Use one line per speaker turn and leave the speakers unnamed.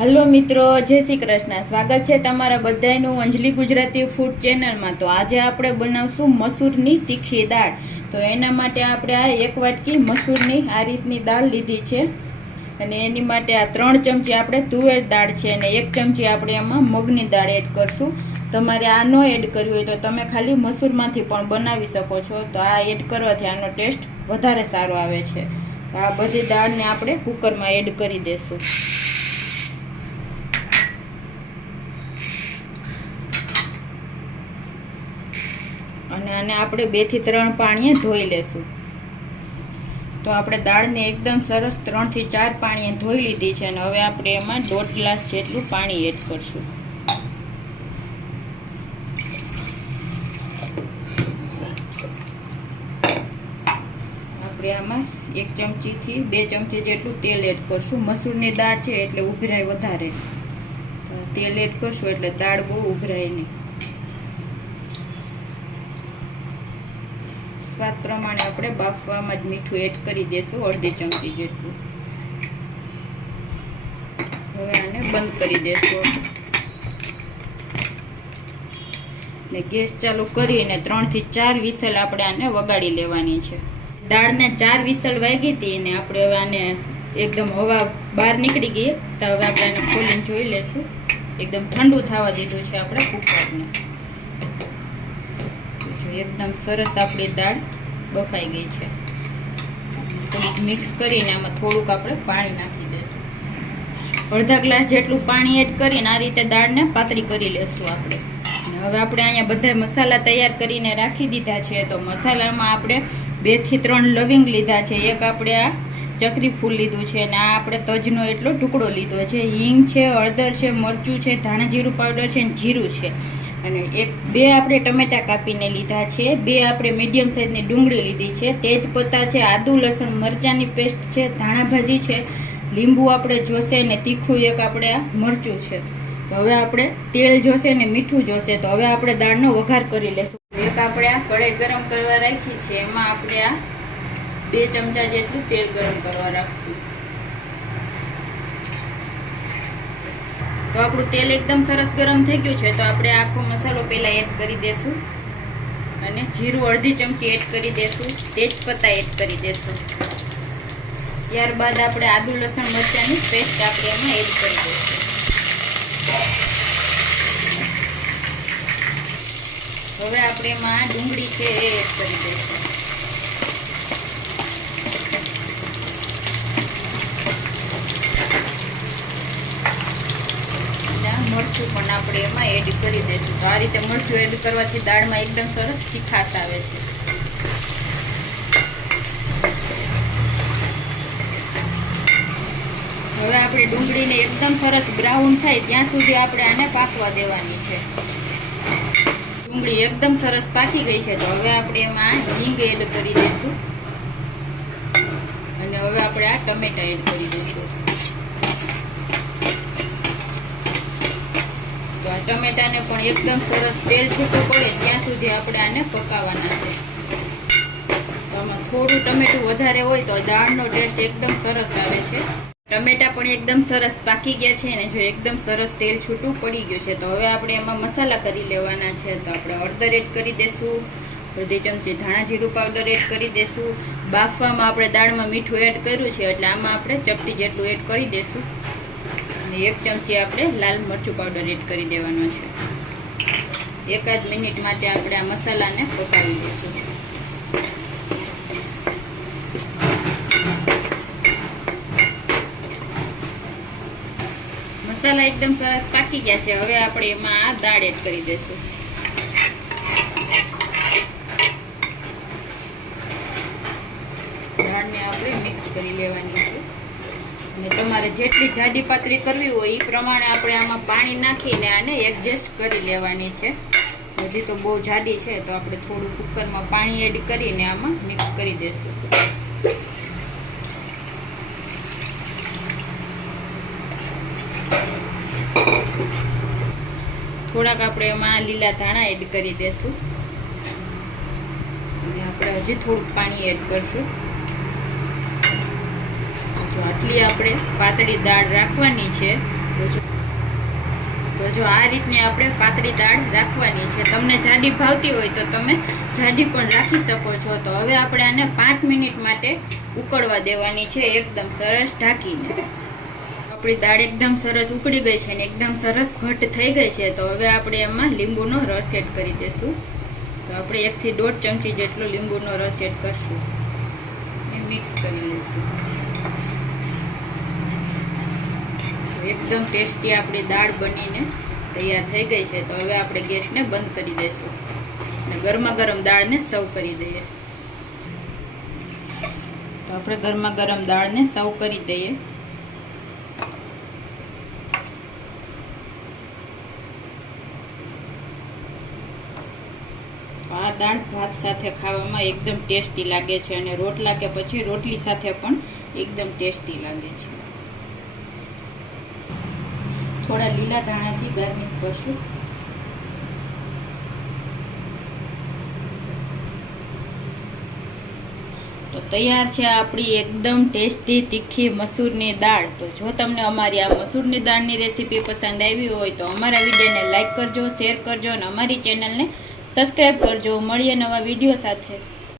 Hello મિત્રો, જય શ્રી કૃષ્ણ. સ્વાગત છે તમારા બધાનું અંજલિ ગુજરાતી ફૂડ ચેનલમાં તો આજે આપણે બનાવશું મસૂરની તીખી દાળ. તો એના માટે આપણે આ એક વાટકી મસૂરની આ રીતની દાળ લીધી છે. અને એની માટે આ ત્રણ ચમચી આપણે તુવેર દાળ છે અને એક ચમચી આપણે એમાં મગની દાળ એડ કરશું. તમારે આ ન એડ કરવી હોય તો તમે ખાલી મસૂરમાંથી પણ બનાવી શકો છો. તો આ એડ કરવાથી આનો ટેસ્ટ વધારે સારો આવે છે. તો આ બધી દાળને આપણે કુકરમાં એડ કરી દઈશું અને આને આપણે બેથી ત્રણ પાણીએ ધોઈ લેશું. તો આપણે દાળને એકદમ સરસ ત્રણથી ચાર પાણીએ ધોઈ લીધી છે અને હવે આપણે એમાં દોઢ ગ્લાસ જેટલું પાણી એડ કરશું. આપણે આમાં એક ચમચીથી બે ચમચી જેટલું તેલ એડ કરશું. મસૂરની દાળ છે એટલે ઉભરાય વધારે. તેલ એડ કરશું એટલે દાળ બહુ ઉભરાય નહીં. સ્વાદ પ્રમાણે આપણે બાફવામાં જ મીઠું એડ કરી દેશું, અડધી ચમચી જેટલું. હવે આને બંધ કરી દેશું. ને ગેસ ચાલુ કરીને ત્રણથી ચાર વિસલ આપણે આને વગાડી લેવાની છે. દાળને ચાર વિસલ વાગી હતી ને આપણે હવે આને એકદમ હવા બહાર નીકળી ગઈ. તો હવે આપણે આને ખોલીને જોઈ લેશું એકદમ ઠંડુ થવા દીધું છે આપણે કુકરને. એકદમ સરસ આપણી દાળ બફાઈ ગઈ છે. મિક્સ કરીને આમાં થોડુંક આપણે પાણી નાખી દઈશું. અડધા ગ્લાસ જેટલું પાણી એડ કરીને આ રીતે દાળને પાતળી કરી લેશું આપણે. હવે આપણે અહીંયા બધા મસાલા તૈયાર કરીને રાખી દીધા છે. તો મસાલામાં આપણે બેથી ત્રણ લવિંગ લીધા છે. એક આપણે આ ચકરી ફૂલ લીધું છે અને આ આપણે તજનો એટલો ટુકડો લીધો છે. હિંગ છે, હળદર છે, મરચું છે, ધાણા જીરું પાવડર છે અને જીરું છે. અને એક, બે આપણે ટમેટા કાપીને લીધા છે, બે આપણે મીડિયમ સાઇઝની ડુંગળી લીધી છે, તેજ પત્તા છે, આદુ, લસણ, મરચાંની પેસ્ટ છે, ધાણા ભાજી છે, લીંબુ આપણે જોશે ને તીખું એક આપણે આ મરચું છે. તો હવે આપણે તેલ જોશે ને મીઠું જોશે, તો હવે આપણે દાળનો વઘાર કરી લેશું. એક આપણે આ કઢાઈ ગરમ કરવા રાખી છે, એમાં આપણે આ બે ચમચા જેટલું તેલ ગરમ કરવા રાખશું. તો આપણું તેલ એકદમ સરસ ગરમ થઈ ગયું છે, તો આપણે આખો મસાલો પહેલાં એડ કરી દેશું. અને જીરું અડધી ચમચી એડ કરી દેશું, તેજપત્તા એડ કરી દેશું. ત્યારબાદ આપણે આદુ, લસણ, મરચાંની પેસ્ટ આપણે એમાં એડ કરી દઈશું હવે આપણે એમાં ડુંગળી છે એ એડ કરી દઈશું મરચું પણ આપણે એમાં એડ કરી દઈશું તો આ રીતે મરચું એડ કરવાથી દાળમાં એકદમ સરસ તીખાશ આવે છે. હવે આપણે ડુંગળીને એકદમ સરસ બ્રાઉન થાય ત્યાં સુધી આપણે આને પાકવા દેવાની છે. ડુંગળી એકદમ સરસ પાકી ગઈ છે તો હવે આપણે એમાં હિંગ એડ કરી દઈશું અને હવે આપણે આ ટમેટા એડ કરી દઈશું તો આ ટમેટાને પણ એકદમ સરસ તેલ છૂટું પડે ત્યાં સુધી આપણે આને પકાવવાના છે. આમાં થોડું ટમેટું વધારે હોય તો દાળનો ટેસ્ટ એકદમ સરસ આવે છે. ટમેટા પણ એકદમ સરસ પાકી ગયા છે અને જો એકદમ સરસ તેલ છૂટું પડી ગયું છે તો હવે આપણે એમાં મસાલા કરી લેવાના છે. તો આપણે અડધર એડ કરી દઈશું અડધી ચમચી ધાણા જીરું પાવડર એડ કરી દઈશું બાફવામાં આપણે દાળમાં મીઠું એડ કર્યું છે એટલે આમાં આપણે ચપટી જેટલું એડ કરી દઈશું અને એક ચમચી આપણે લાલ મરચું પાવડર એડ કરી દેવાનો છે. એકાદ મિનિટ માટે આપણે આ મસાલાને પકાવી દઈશું મસાલા એકદમ સરસ પાકી ગયા છે. હવે આપણે એમાં આ દાળ એડ કરી દઈશું. દાળને આપણે મિક્સ કરી લેવાની છે. અને તમારે જેટલી જાડી પાતળી કરવી હોય એ પ્રમાણે આપણે આમાં પાણી નાખીને આને એડજસ્ટ કરી લેવાની છે. હજી તો બહુ જાડી છે, તો આપણે થોડું કુકરમાં પાણી એડ કરીને આમાં મિક્સ કરી દઈશું થોડાક આપણે એમાં લીલા ધાણા એડ કરી દઈશું અને આપણે હજી થોડુંક પાણી એડ કરશું. આટલી આપણે પાતળી દાળ રાખવાની છે. તો જો તો જો આ રીતની આપણે પાતળી દાળ રાખવાની છે. તમને જાડી ભાવતી હોય તો તમે જાડી પણ રાખી શકો છો. તો હવે આપણે આને પાંચ મિનિટ માટે ઉકળવા દેવાની છે. એકદમ સરસ ઢાંકીને. આપણી દાળ એકદમ સરસ ઉકળી ગઈ છે ને એકદમ સરસ ઘટ થઈ ગઈ છે. તો હવે આપણે એમાં લીંબુનો રસ એડ કરી દઈશું તો આપણે એકથી દોઢ ચમચી જેટલો લીંબુનો રસ એડ કરશું. એ મિક્સ કરી લઈશું તો એકદમ ટેસ્ટી આપણી દાળ બનીને તૈયાર થઈ ગઈ છે. તો હવે આપણે ગેસને બંધ કરી દઈશું અને ગરમા ગરમ દાળને સર્વ કરી દઈએ. તો આપણે ગરમા ગરમ દાળને સર્વ કરી દઈએ. આ દાળ ભાત સાથે ખાવામાં એકદમ ટેસ્ટી લાગે છે અને રોટલા કે પછી રોટલી સાથે પણ એકદમ ટેસ્ટી લાગે છે. થોડા લીલા ધાણાથી ગાર્નિશ કરશું. તો તૈયાર છે આપણી એકદમ ટેસ્ટી તીખી મસૂરની દાળ. તો જો તમને અમારી આ મસૂરની દાળની રેસીપી પસંદ આવી હોય તો અમારા વિડીયોને લાઇક કરજો, શેર કરજો અને અમારી ચેનલને સબસ્ક્રાઈબ કરજો. મળીએ નવા વીડિયો સાથે.